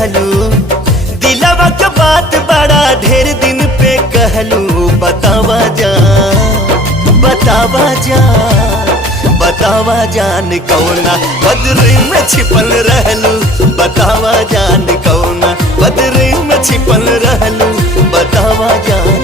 रहलू, दिलवा के बात बड़ा ढेर दिन पे कहलू। बतावा जान, बतावा जान, बतावा जान कौना बदरी में छिपल रहलू। बतावा जान कौना बदरी में छिपल रहलू। बतावा जान।